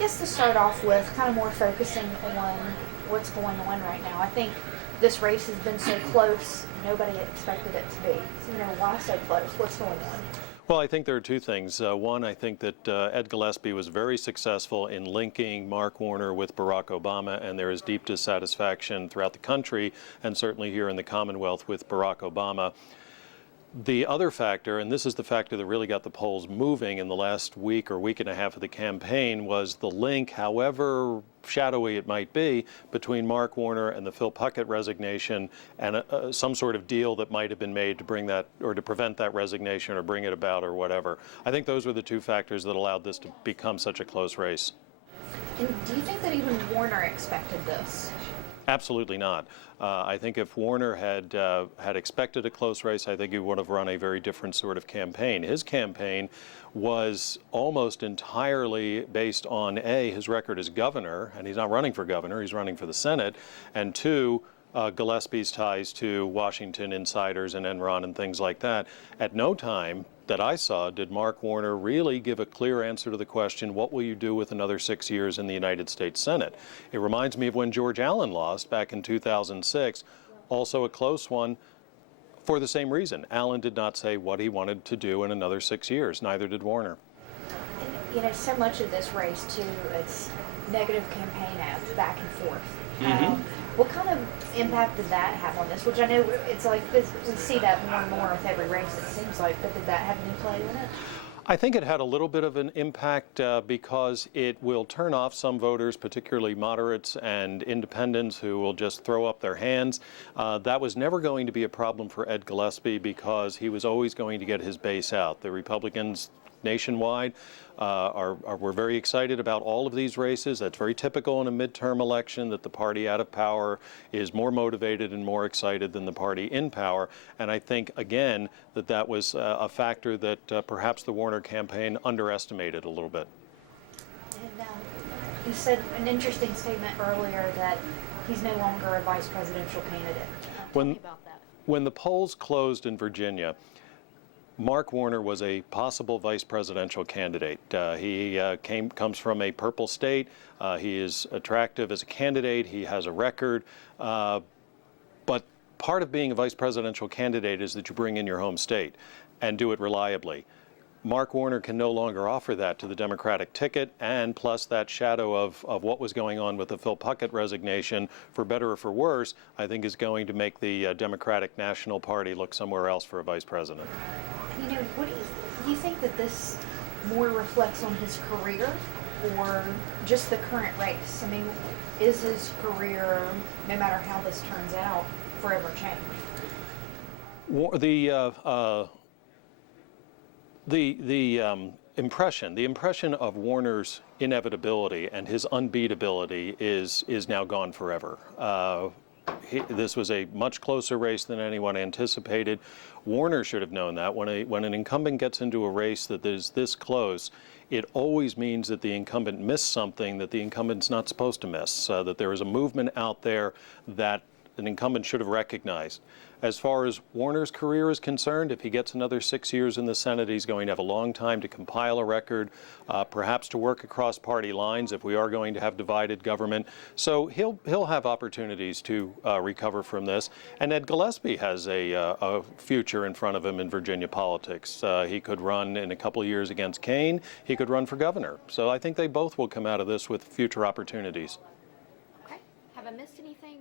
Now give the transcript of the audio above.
guess to start off with, kind of more focusing on what's going on right now. I think this race has been so close, nobody expected it to be. So, why so close? What's going on? Well, I think there are two things. One, I think that Ed Gillespie was very successful in linking Mark Warner with Barack Obama, and there is deep dissatisfaction throughout the country, and certainly here in the Commonwealth with Barack Obama. The other factor, and this is the factor that really got the polls moving in the last week or week and a half of the campaign, was the link, however shadowy it might be, between Mark Warner and the Phil Puckett resignation and some sort of deal that might have been made to bring that or to prevent that resignation or bring it about or whatever. I think those were the two factors that allowed this to become such a close race. And do you think that even Warner expected this? Absolutely not. I think if Warner had expected a close race, I think he would have run a very different sort of campaign. His campaign was almost entirely based on A, his record as governor, and he's not running for governor, he's running for the Senate, and two, Gillespie's ties to Washington insiders and Enron and things like that. At no time that I saw did Mark Warner really give a clear answer to the question, what will you do with another 6 years in the United States Senate? It reminds me of when George Allen lost back in 2006, also a close one for the same reason. Allen did not say what he wanted to do in another 6 years, neither did Warner. And, so much of this race, too, it's negative campaign ads back and forth. Mm-hmm. What kind of impact did that have on this? Which I know it's like this, we see that more and more with every race, it seems like, but did that have any play in it? I think it had a little bit of an impact because it will turn off some voters, particularly moderates and independents, who will just throw up their hands. That was never going to be a problem for Ed Gillespie because he was always going to get his base out. The Republicans nationwide were very excited about all of these races. That's very typical in a midterm election, that the party out of power is more motivated and more excited than the party in power. And I think, again, that was a factor that perhaps the Warner campaign underestimated a little bit. And you said an interesting statement earlier that he's no longer a vice presidential candidate. Tell me about that. When the polls closed in Virginia, Mark Warner was a possible vice presidential candidate. He comes from a purple state. He is attractive as a candidate. He has a record. But part of being a vice presidential candidate is that you bring in your home state and do it reliably. Mark Warner can no longer offer that to the Democratic ticket, and plus that shadow of what was going on with the Phil Puckett resignation, for better or for worse, I think is going to make the Democratic National Party look somewhere else for a vice president. What do you think that this more reflects on his career or just the current race? I mean, is his career, no matter how this turns out, forever changed? The impression of Warner's inevitability and his unbeatability is now gone forever. This was a much closer race than anyone anticipated. Warner should have known that. When an incumbent gets into a race that is this close, it always means that the incumbent missed something that the incumbent's not supposed to miss, that there is a movement out there that an incumbent should have recognized. As far as Warner's career is concerned, if he gets another 6 years in the Senate, he's going to have a long time to compile a record, perhaps to work across party lines if we are going to have divided government. So he'll have opportunities to recover from this. And Ed Gillespie has a future in front of him in Virginia politics. He could run in a couple of years against Kaine. He could run for governor. So I think they both will come out of this with future opportunities. Okay. Have I missed anything?